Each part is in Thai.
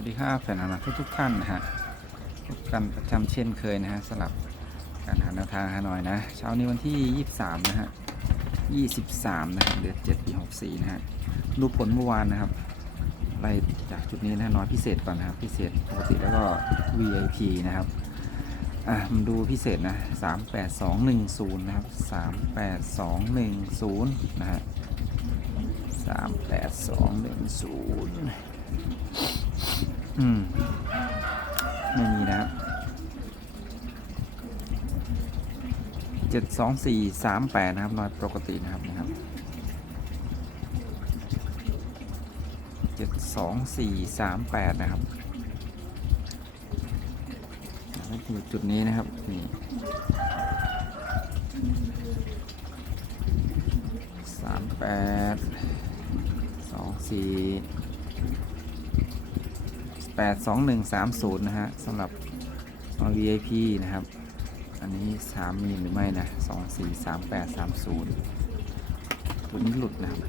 วัสดีครับแฟนอาหารทุกทุกๆท่านนะฮะพบกันประจำเช่นเคยนะฮะสลับการหาแนวทางฮานอยนะเช้านี้วันที่ 23 นะฮะ 23 นะครับเดือน7ปี64 นะฮะดูผลเมื่อวานนะครับไล่จากจุดนี้นะฮะน้อยพิเศษก่อนนะครับ พิเศษปกติแล้วก็ VIP นะครับอะมาดูพิเศษนะ 38210นะครับ 38210นะฮะ38210 อืม ไม่มีนะครับเจ็ดสองสี่สามแปดนะครับน้อยปกตินะครับนะครับเจ็ดสองสี่สามแปดนะครับอยู่จุดนี้นะครับ นี่สามแปดสองสี่ 82130 นะฮะสำหรับ VIP นะครับ อันนี้สามมีหรือไม่นะ 243830 ตัวนี้หลุดนะครับ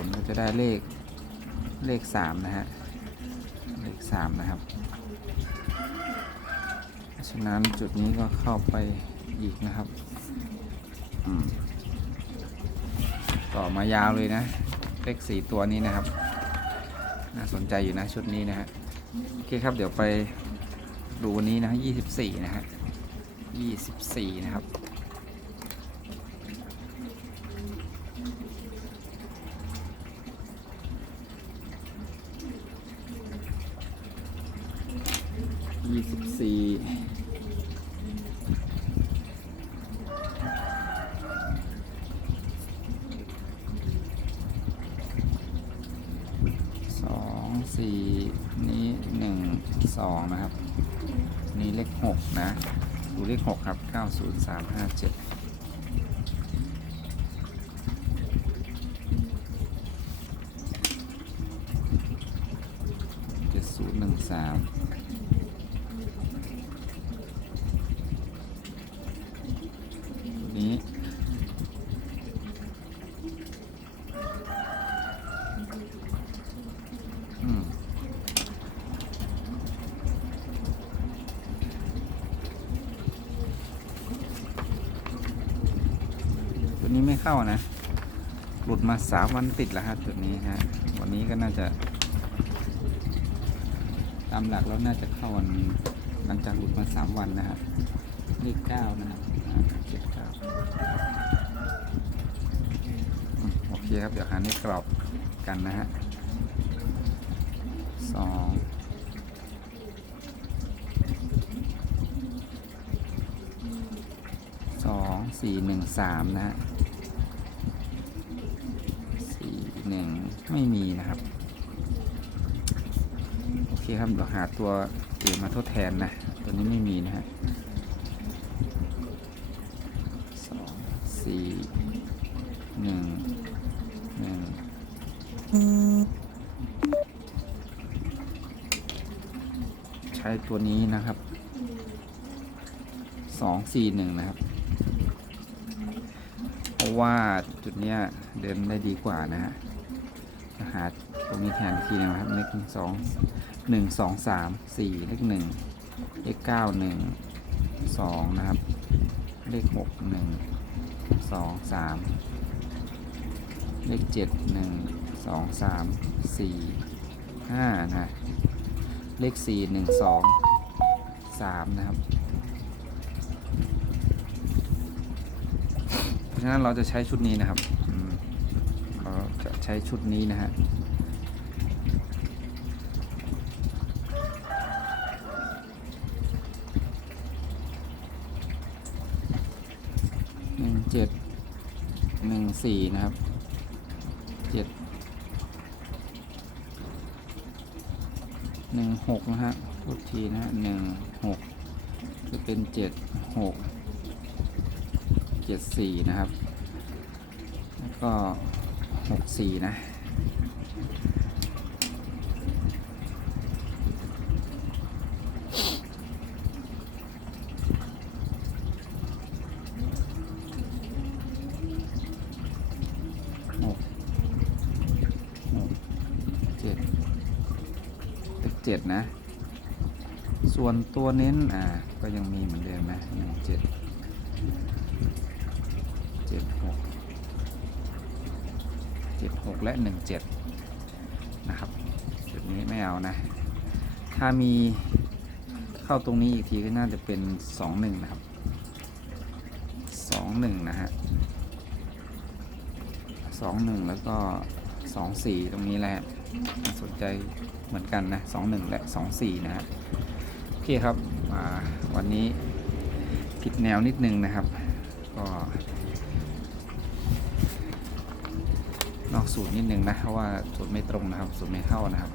3830เราจะได้เลขเลข 3 นะฮะ เลข 3 นะครับ ฉะนั้นจุดนี้ก็เข้าไปอีกนะครับ อืม ต่อมายาวเลยนะเลขสี่ตัวนี้นะครับ น่าสนใจอยู่นะชุดนี้นะฮะโอเคครับเดี๋ยวไปดูวันนี้นะยี่สิบสี่นะฮะยี่สิบสี่นะครับ ยี่สิบสี่ สองสี่นี้หนึ่ง สองนะครับ นี่เลขหกนะ ดูเลขหกครับเก้าศูนย์สามห้าเจ็ดเจ็ดศูนย์หนึ่งสามตัวนี้ อืม ตัวนี้ไม่เข้านะ หลุดมาสามวันติดแล้วครับจุดนี้ฮะ วันนี้ก็น่าจะ ตามหลักแล้วน่าจะเข้าวันหลังจากหลุดมาสามวันนะครับเลขเก้านะครับเจ็ดเก้าโอเคครับ เดี๋ยวหาในกรอบกันนะฮะสองสองสี่หนึ่งสามนะฮะสี่หนึ่ง ไม่มีนะครับ โอเคครับเดี๋ยวหาตัวอื่นมาทดแทนนะ ตัวนี้ไม่มีนะฮะสองสี่หนึ่งหนึ่งใช้ตัวนี้นะครับสองสี่หนึ่งนะครับ เพราะว่าจุดเนี้ยเดินได้ดีกว่านะฮะ จะหาตรงนี้แทนทีนะครับเลขสองหนึ่งสองสามสี่เลขหนึ่งเลขเก้าหนึ่งสองนะครับ เลขหกหนึ่งสองสามเลขเจ็ดหนึ่งสองสามสี่ห้านะเลขสี่หนึ่งสองสามนะครับเพราะฉะนั้นเราจะใช้ชุดนี้นะครับ ช้ชุดนี้นะฮะหนึ่งเจ็ดหนึ่งสี่นะครับเจ็ดหนึ่งหกนะฮะทุกทีนะฮะหนึ่งหกจะเป็นเจ็ดหกเจ็ดสี่นะครับแล้วก็ หกสี่นะเจ็ดนะ ส่วนตัวเน้นอ่าก็ยังมีเหมือนเดิมนะหนึ่งเจ็ด และ 17 นะครับจุดนี้ไม่เอานะ ถ้ามีเข้าตรงนี้อีกทีก็น่าจะเป็น 21 นะครับ 21 นะฮะ 21 แล้วก็ 24 ตรงนี้แหละสนใจเหมือนกันนะ 21 และ 24 นะฮะโอเคครับวันนี้ผิดแนวนิดนึงนะครับ ก็ นอกสูตรนิดนึงนะเพราะว่าสูตรไม่ตรงนะครับ สูตรไม่เข้านะครับ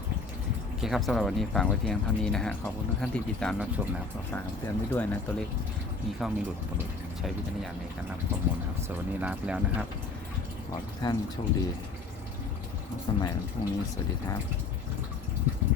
โอเคครับสำหรับวันนี้ฝากไว้เพียงเท่านี้นะฮะขอบคุณทุกท่านที่ติดตามรับชมนะครับฝากเตือนไว้ด้วยนะตัวเลขมีเข้ามีหลุดโปรดใช้วิจารณญาณในการรับข้อมูลนะครับสวัสดีลาไปแล้วนะครับขอทุกท่านโชคดีสมัยพรุ่งนี้สวัสดีครับ